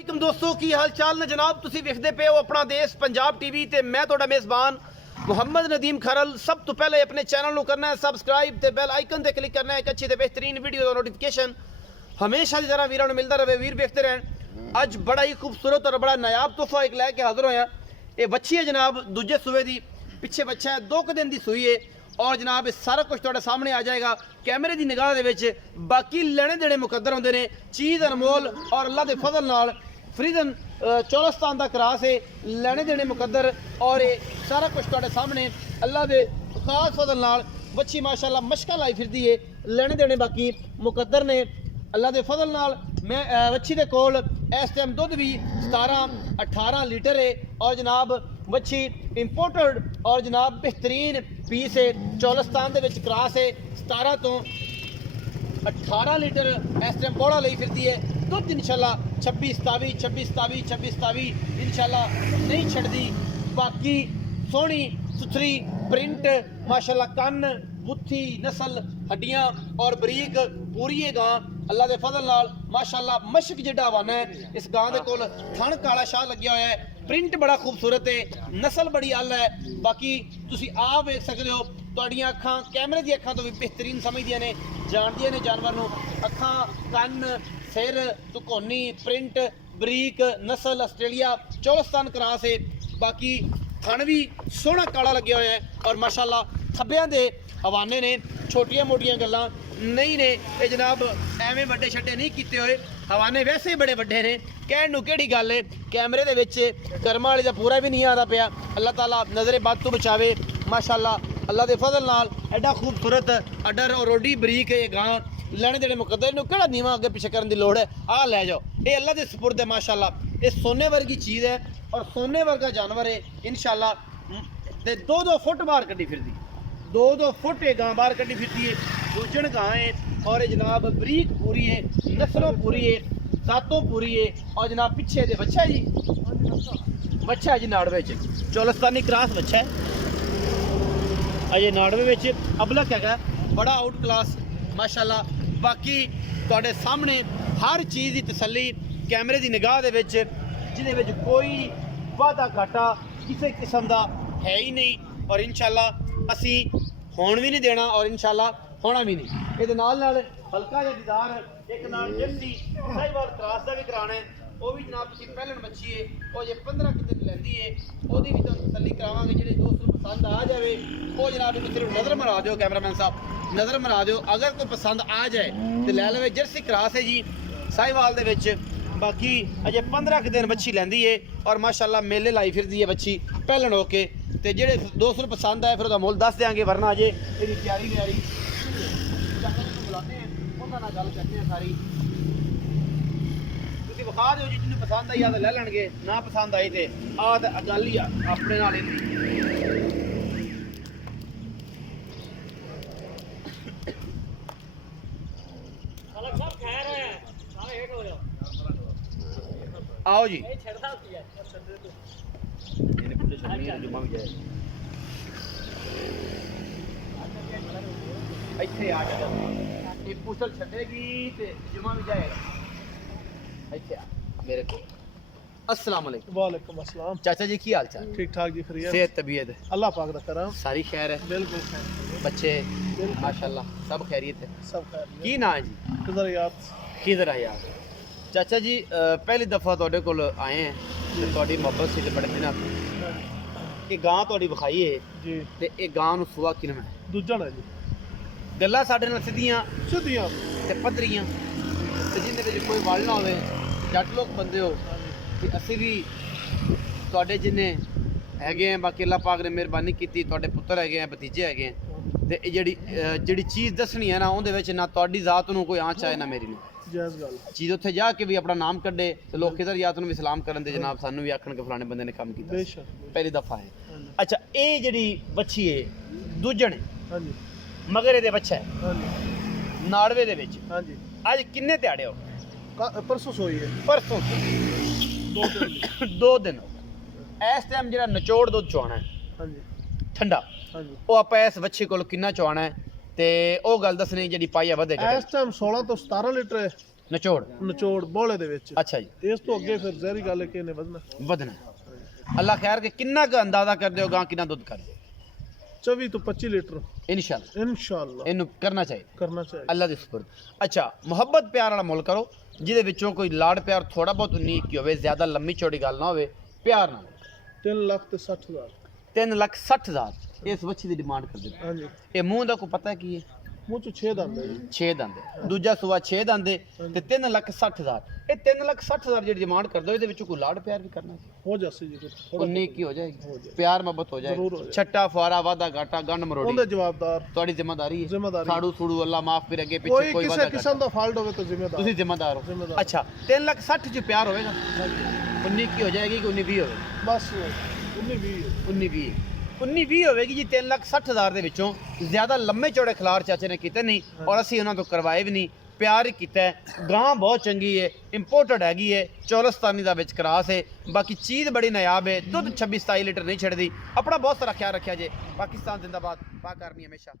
दोस्तों की हाल चाल ने जनाब तुसी वेखदे पे हो अपना देश पंजाब टीवी ते मैं तुहाडा मेज़बान मुहम्मद नदीम खरल। सब तो पहले अपने चैनल को करना है सबसक्राइब ते बेल आइकन ते क्लिक करना है एक अच्छी ते बेहतरीन वीडियो का नोटिफिकेशन हमेशा की तरह वीरों को मिलता रहे। वीर देखते रहन। अज बड़ा ही खूबसूरत और बड़ा नायाब तोहफा एक लैके हाजिर होया। ये बच्ची है जनाब दूजे सूए की, पिछे बच्चा है 2 दिन की सूई है और जनाब ये सारा कुछ तुहाडे सामने आ जाएगा कैमरे की निगाह दे विच। बाकी लेने देने मुकद्दर होंदे ने, चीज़ अनमोल और अल्लाह के फजल नाल फ्रीदन चौलस्तान का क्रास है, लेने देने मुकद्दर और ये सारा कुछ तुहाडे सामने अल्लाह के खास फजल नाल बच्ची माशाअल्लाह मशका लाई फिरदी है। लेने देने बाकी मुकद्दर ने अल्लाह के फजल नाल। मैं बच्ची के कोल इस टाइम दुध भी 17-18 लीटर है और जनाब बच्ची इंपोर्टेड और जनाब बेहतरीन पीस है। चौलस्तान के क्रास है, 17 तो 18 लीटर इस टाइम बौड़ा ली फिरती है। दुध इंशाल्लाह 26-27 इंशाल्लाह नहीं छड़दी। बाकी सोहनी सुथरी प्रिंट माशाल्लाह, कन्न बुत्थी नस्ल हड्डियां और बरीक पूरी है गां अल्लाह के फजल नाल माशाल्लाह। मशक जिहड़ा हवाना है इस गां दे कोल, थण काला शाह लग्या होया है, प्रिंट बड़ा खूबसूरत है, नस्ल बड़ी अल है। बाकी तुसी आप देख सकते हो, तुहाडियां अखां कैमरे दी अखां तो भी बेहतरीन समझदियां ने, जानदियां ने जानवर नूं। अखां कन्न सिर तुकोनी प्रिंट बरीक नस्ल आस्ट्रेलिया चौलस्तान क्रास है। बाकी थण भी सोहना काला लग्या होया है और माशाल्लाह थब्बियां दे हवाने ने, छोटियां मोटियां गल्लां नहीं ने ये जनाब, एवें बड़े छड्डे नहीं कीते हुए, हवाने वैसे ही बड़े वड्डे ने। कहण नूं केड़ी गल है, कैमरे दे विच कर्मा वाली दा पूरा भी नहीं आता पिया। अल्लाह ताला नज़रे बद तो बचावे माशाल्लाह। अल्लाह के फजल नाल एडा खूबसूरत अडर और रोडी बरीक है गां। लेने देने मुकद्दर नूं केड़ा नीवा अगे पिछे करन दी लोड़ है, आ लै जाओ। ये अल्लाह दे सुपुर्द है माशाल्लाह। ये सोने वर्गी चीज़ है और सोने वर्गा जानवर है इंशाल्लाह। ते 2-2 फुट बाहर कड्डी फिरदी, 2-2 फुट ये गां बाहर कड्डी फिरदी है। दूजन गां है और ये जनाब बरीक पूरी है, नस्लों पूरी है, जातों पूरी है और जनाब पिछे दे बच्चा जी, बच्चा है जी नाड़वे च चौलस्तानी क्रास बच्चा है अजे नाड़वे विच अबलक है, बड़ा आउट क्लास माशाल्लाह। बाकी तुहाडे सामने हर चीज़ की तसल्ली कैमरे की निगाह दे विच, जिहदे विच कोई वादा घाटा किसी किस्म का है ही नहीं और इंशाल्लाह असी होण भी नहीं देना और इंशाल्लाह होना भी नहीं। ये नाल हल्का जिहा दीदार एक नाल जर्सी साहिवाल क्रास का भी कराना है, वो भी जनाब तुसीं पहलन बच्ची है, वो जे 15 दिन लैंदी है, ओदी भी तुहानूं तसल्ली करावांगे। जिहड़े दोस्त नूं पसंद आ जाए वो जनाब इन्हूं सिर्फ नज़र मरा दिओ, कैमरामैन साहब नज़र मरा दिओ। अगर कोई पसंद आ जाए तो लै लवे। जर्सी क्रास है जी साहिवाल दे विच। बाकी अजे 15 दिन बच्ची लैंदी है और माशाल्लाह मेले लाई फिरदी है बच्ची पहलन होके। तो जेडे दोस्त नूं पसंद आए फिर उसका मुल दस देंगे, वरना अजे इसकी तैयारी व्यारी बुलाने हैं उन्होंने गल करते हैं सारी। तुसीं विखा दिओ जी, जिन्होंने पसंद आई आ तो लै लैणगे, ना पसंद आई तो आ गल ही अपने नाल ही। आओ जी इत्थे आ जाएगा, पूछल छड़ेगी ते जुमा भी जाएगा। इत्थे आ मेरे को। अस्सलाम वालेकुम। वालेकुम अस्सलाम। चाचा जी की हाल चाल? ठीक ठाक जी, खैरियत, सेहत तबीयत अल्लाह पाक दा करम, सारी खैर है? बिल्कुल खैर, बच्चे माशाल्लाह सब खैरियत है? सब खैर। की ना है जी? किधर यार? किधर है यार? चाचा जी पहली दफ़ा तुहाडे कोल आए हैं ते तुहाडी मोहब्बत से बड़े दिनों ये गां तुहाडी विखाई है जी, ते ये गां नूं सुआ किनवा है? दूजण है जी। गल्लां साडे नाल सीधियां सिद्धियां ते पद्धरियां ते जिंदे विच कोई वल ना होवे। जट लोग बंदे हो ते असीं भी तुहाडे जिन्ने हैगे हैं, बाकी अल्लाह पाक ने मेहरबानी कीती, तुहाडे पुत्तर हैगे हैं, भतीजे हैगे हैं। ते ਜਿਹੜੀ चीज़ दसनी है ना उहदे विच ना तुहाडी जात नूं कोई आंच आए ना मेरी नूं। जायज़ गल। चीज़ उत्थे जाके भी अपना नाम कड्डे तो लोग किधर जात नूं भी सलाम करन दे, जनाब सानू भी आखण के फलाने बंदे ने काम कीता। बेशक पहली दफ़ा है। अच्छा ये ਜਿਹੜੀ बच्ची है दूजण है, हाँ जी, मगर ਇਹਦੇ ਬੱਚਾ है हाँ जी, नाड़वे ਦੇ ਵਿੱਚ। हाँ जी। ਅੱਜ ਕਿੰਨੇ ਦਿਹਾੜੇ ਹੋ? परसों सोई है, परसों 2 दिन इस टाइम ਜਿਹੜਾ ਨਿਚੋੜ ਦੁੱਧ ਚੋਣਾ ਹੈ हाँ जी, ਠੰਡਾ, हाँ जी। ਉਹ ਆਪਾਂ ਇਸ ਬੱਚੇ ਕੋਲ ਕਿੰਨਾ ਚੋਣਾ ਹੈ ਤੇ ਉਹ ਗੱਲ ਦੱਸਣੀ ਜਿਹੜੀ ਪਾਈਆ ਵਧੇ इस टाइम 16 तो 17 लीटर है। ਨਿਚੋੜ ਨਿਚੋੜ ਬੋਲੇ ਦੇ ਵਿੱਚ। ਅੱਛਾ ਜੀ, ਇਸ ਤੋਂ ਅੱਗੇ ਫਿਰ ਜ਼ਹਿਰੀ ਗੱਲ ਹੈ ਕਿ ਇਹਨੇ ਵਧਣਾ ਵਧਣਾ। ਅੱਲਾ ਖੈਰ ਕਿ ਕਿੰਨਾ ਕੁ ਅੰਦਾਜ਼ਾ ਕਰਦੇ ਹੋ ਗਾਂ ਕਿੰਨਾ ਦੁੱਧ ਕਰਦੇ 24 ਤੋਂ 25 ਲੀਟਰ ਇਨਸ਼ਾਅੱਲਾ ਇਨਸ਼ਾਅੱਲਾ ਇਹਨੂੰ ਕਰਨਾ ਚਾਹੀਦਾ ਕਰਨਾ ਚਾਹੀਦਾ। ਅੱਲਾ ਦੇ ਸਪੁਰਦ। ਅੱਛਾ, ਮੁਹੱਬਤ ਪਿਆਰ ਵਾਲਾ ਮੁੱਲ ਕਰੋ ਜਿਹਦੇ ਵਿੱਚੋਂ ਕੋਈ ਲਾੜ ਪਿਆਰ ਥੋੜਾ ਬਹੁਤ 19 ਕੀ ਹੋਵੇ, ਜ਼ਿਆਦਾ ਲੰਮੀ ਚੌੜੀ ਗੱਲ ਨਾ ਹੋਵੇ, ਪਿਆਰ ਨਾਲ। 3 ਲੱਖ ਤੇ 60,000। 3,60,000 ਇਸ ਵੱਛੀ ਦੀ ਡਿਮਾਂਡ ਕਰਦੇ ਨੇ। ਹਾਂਜੀ, ਇਹ ਮੂੰਹ ਦਾ ਕੋਈ ਪਤਾ ਕੀ ਹੈ? ਮੂੰਹ ਚ 6 ਦੰਦ ਹੈ ਜੀ। 6 ਦੰਦੇ, ਦੂਜਾ ਸੂਆ 6 ਦੰਦੇ ਤੇ 3,60,000। ਇਹ 3,60,000 ਜਿਹੜੀ ਡਿਮਾਂਡ ਕਰਦੇ ਹੋ ਇਹਦੇ ਵਿੱਚੋਂ ਕੋਈ ਲਾੜ ਪਿਆਰ ਵੀ ਕਰਨਾ ਹੋ ਜਾਸੀ ਜੀ ਥੋੜਾ 19 ਕੀ ਹੋ ਜਾਏਗੀ, ਹੋ ਜਾਏ। ਪਿਆਰ ਮੁਹੱਬਤ ਹੋ ਜ਼ਰੂਰ ਹੋ ਜਾਏਗੀ, ਜਾਏ। ਛੱਟਾ ਫੁਆਰਾ ਵਾਦਾ ਘਾਟਾ ਗੰਢ ਉਹਦੇ ਮਰੋੜੀ ਜਵਾਬਦਾਰ ਤੁਹਾਡੀ ਜ਼ਿੰਮੇਵਾਰੀ ਹੈ। ਜ਼ਿੰਮੇਵਾਰੀ। ਸਾੜੂ ਸੂੜੂ ਅੱਲਾ ਮਾਫ ਕਰ, ਅੱਗੇ ਪਿੱਛੇ ਕੋਈ ਕੋਈ ਕਿਸੇ ਵਾਦਾ ਕਿਸਮ ਦਾ ਫਾਲਟ ਹੋਵੇ ਤਾਂ ਜ਼ਿੰਮੇਦਾਰ ਤੁਸੀਂ ਜ਼ਿੰਮੇਦਾਰ ਹੋ। ਜ਼ਿੰਮੇਦਾਰ। ਅੱਛਾ, 3,60,000 ਚ ਪਿਆਰ ਹੋਵੇਗਾ? 19 ਕੀ ਹੋ ਜਾਏਗੀ ਕਿ 19-20 ਹੋਵੇਗੀ? ਬਸ 19-20 19-20 19-20 ਹੋਵੇਗੀ ਜੀ। 3,60,000 ਦੇ ਵਿੱਚੋਂ ਜ਼ਿਆਦਾ ਲੰਮੇ ਚੌੜੇ ਖਿਲਾਰ ਚਾਚੇ ਨੇ ਕੀਤੇ ਨਹੀਂ ਔਰ ਅਸੀਂ ਉਹਨਾਂ ਤੋਂ ਕਰਵਾਏ ਵੀ ਨਹੀਂ, ਪਿਆਰ ਹੀ ਕੀਤਾ ਹੈ। ਗਾਂ ਬਹੁਤ ਚੰਗੀ ਹੈ, ਇੰਪੋਰਟਡ ਹੈਗੀ ਹੈ, ਚੌਲਸਤਾਨੀ ਦਾ ਵਿੱਚ ਕਰਾਸ ਹੈ, ਬਾਕੀ ਚੀਜ਼ ਬੜੀ ਨਾਯਾਬ ਹੈ, ਦੁੱਧ 26-27 ਲੀਟਰ ਨਹੀਂ ਛੱਡਦੀ। ਆਪਣਾ ਬਹੁਤ ਸਾਰਾ ਖਿਆਲ ਰੱਖਿਆ ਜੇ। ਪਾਕਿਸਤਾਨ ਜ਼ਿੰਦਾਬਾਦ, ਪਾਕ ਆਰਮੀ ਹਮੇਸ਼ਾ।